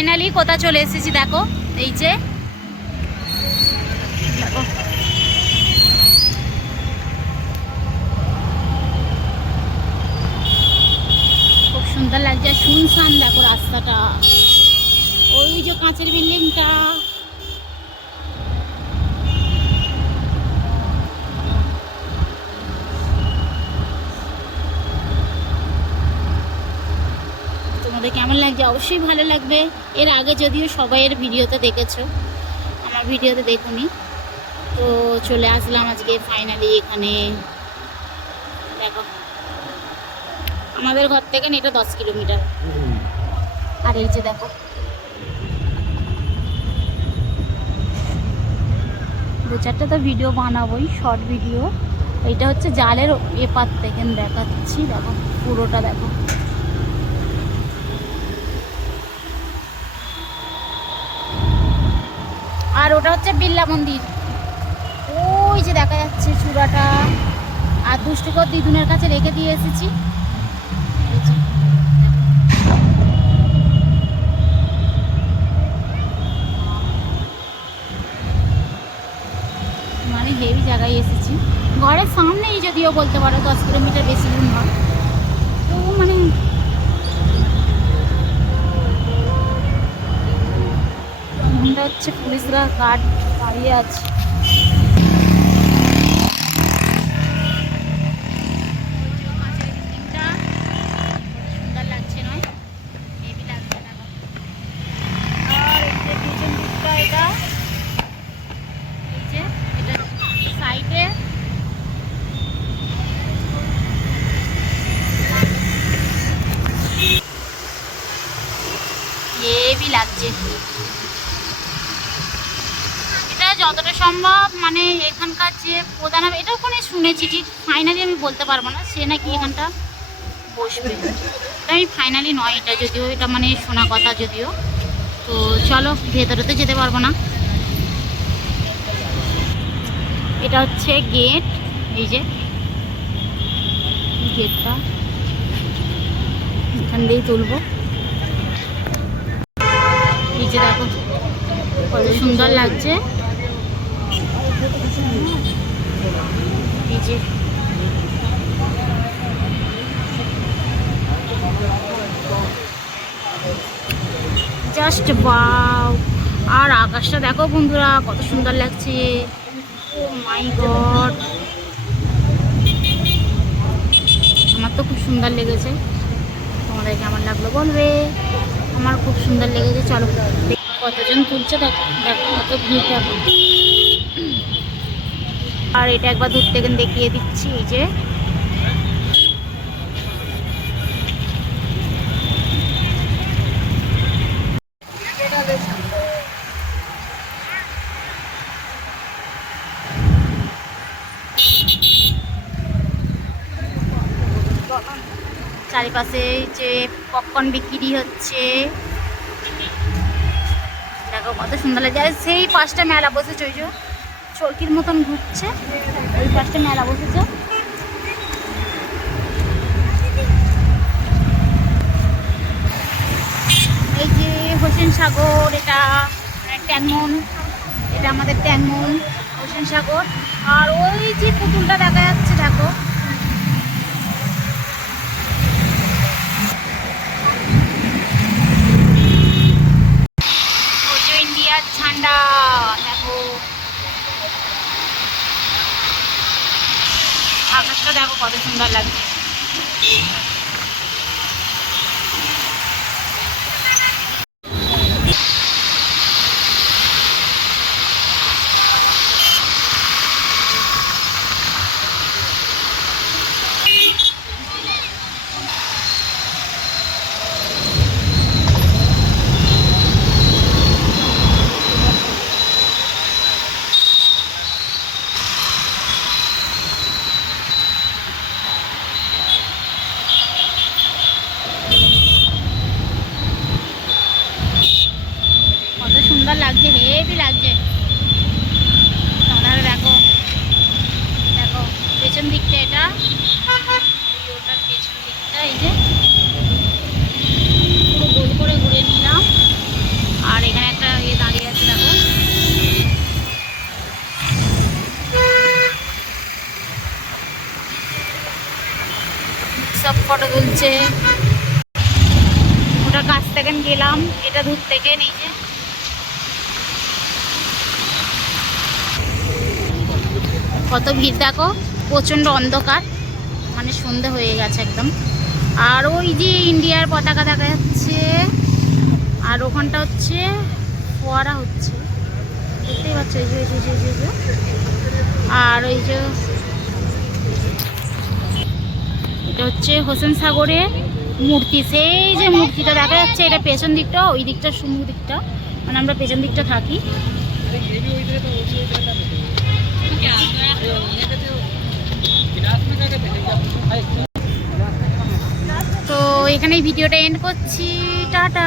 Finally কোথা চলে এসেছি দেখো, এই যে। খুব সুন্দর লাগছে শুনশান দেখো রাস্তাটা ওই যে কাঁচের বিল্ডিংটা তোমাদের কেমন লাগছে? অবশ্যই ভালো লাগবে। এর আগে যদিও সবাইয়ের ভিডিওতে দেখেছ, আমার ভিডিওতে দেখুনি। তো চলে আসলাম আজকে ফাইনালি এখানে। দেখো, আমাদের ঘর থেকে এটা দশ কিলোমিটার। আর এই যে দেখো, দু চারটে তো ভিডিও বানাবোই শর্ট ভিডিও এটা হচ্ছে জালের এপার থেকে দেখাচ্ছি, দেখো, পুরোটা দেখো। আর ওটা হচ্ছে বিড়লা মন্দির। ওই যে দেখা যাচ্ছে চূড়াটা। আর দুষ্টকর দিদুনের কাছে রেখে দিয়ে এসেছি। মানে হেভি জায়গায় এসেছি। ঘরের সামনেই যদিও বলতে পারো দশ কিলোমিটার বেশি দূর নয়। তো মানে হচ্ছে পুলিশরা গার্ড দাঁড়িয়ে আছে সুন্দর লাগছে নয় হেভি লাগছে না আর এই যে পিছন দিকটা এটা এই যে এটা সাইডে হেভি লাগছে এটা যতটা সম্ভব মানে এখানকার যে প্রধান এটা ওখানে শুনেছি, ঠিক ফাইনালি আমি বলতে পারব না, সে নাকি এখানটা বসবে। তাই ফাইনালি নয়, এটা যদিও, এটা মানে শোনা কথা যদিও। তো চলো ভেতরে তো যেতে পারব না। এটা হচ্ছে গেট এই যে। গেটটা এখান দিয়েই তুলবো। এই যে দেখো, কত সুন্দর লাগছে। জাস্ট বাও আর আকাশটা দেখো বন্ধুরা, কত সুন্দর লাগছে। মাই গড আমার তো খুব সুন্দর লেগেছে। তোমাদের কেমন লাগল বলবে। আমার খুব সুন্দর লেগেছে, চলো। কতজন তুলছে দেখো দেখো কত ভিড় দেখো আর এটা একবার দূর থেকে দেখিয়ে দিচ্ছি, এই যে। চারিপাশে যে পপকর্ন বিক্রি হচ্ছে। দেখো কত সুন্দর লাগে আর সেই পাঁচটা মেলা বসেছে ওই চরকির মতন ঘুরছে। ওই পাশে মেলা বসেছে। এই যে হোসেন সাগর, এটা মানে ট্যাংমন এটা আমাদের ট্যাংমন হোসেন সাগর। আর ওই যে পুতুলটা দেখা যাচ্ছে দেখো ওই যে ইন্ডিয়ার ঝান্ডা দেখো আকাশটা দেখো কত সুন্দর লাগছে। হেভি লাগছে। তাহলে দেখো দেখো, পেছন দিকটা এটা ওটার পেছন দিকটা, এই যে। পুরো গোল করে ঘুরে নিলাম। আর এখানে একটা ইয়ে দাঁড়িয়ে আছে, দেখো। সব ফটো তুলছে। ওটার কাছ থেকে গেলাম, এটা দূর থেকে নিজে কত ভিড় দেখো, প্রচণ্ড অন্ধকার মানে সন্ধে হয়ে গেছে একদম। আর ওই যে ইন্ডিয়ার পতাকা দেখা যাচ্ছে, আর ওখানটা হচ্ছে ফোয়ারা হচ্ছে। দেখতেই পাচ্ছ, এই যে যে। আর ওই যে, এটা হচ্ছে হোসেন সাগরের মূর্তি। সেই যে মূর্তিটা দেখা যাচ্ছে, এটা পেছন দিকটা, ওই দিকটা সুমুখ দিকটা। মানে আমরা পেছন দিকটা থাকি। তো এখানেই ভিডিওটা এন্ড করছি। টাটা।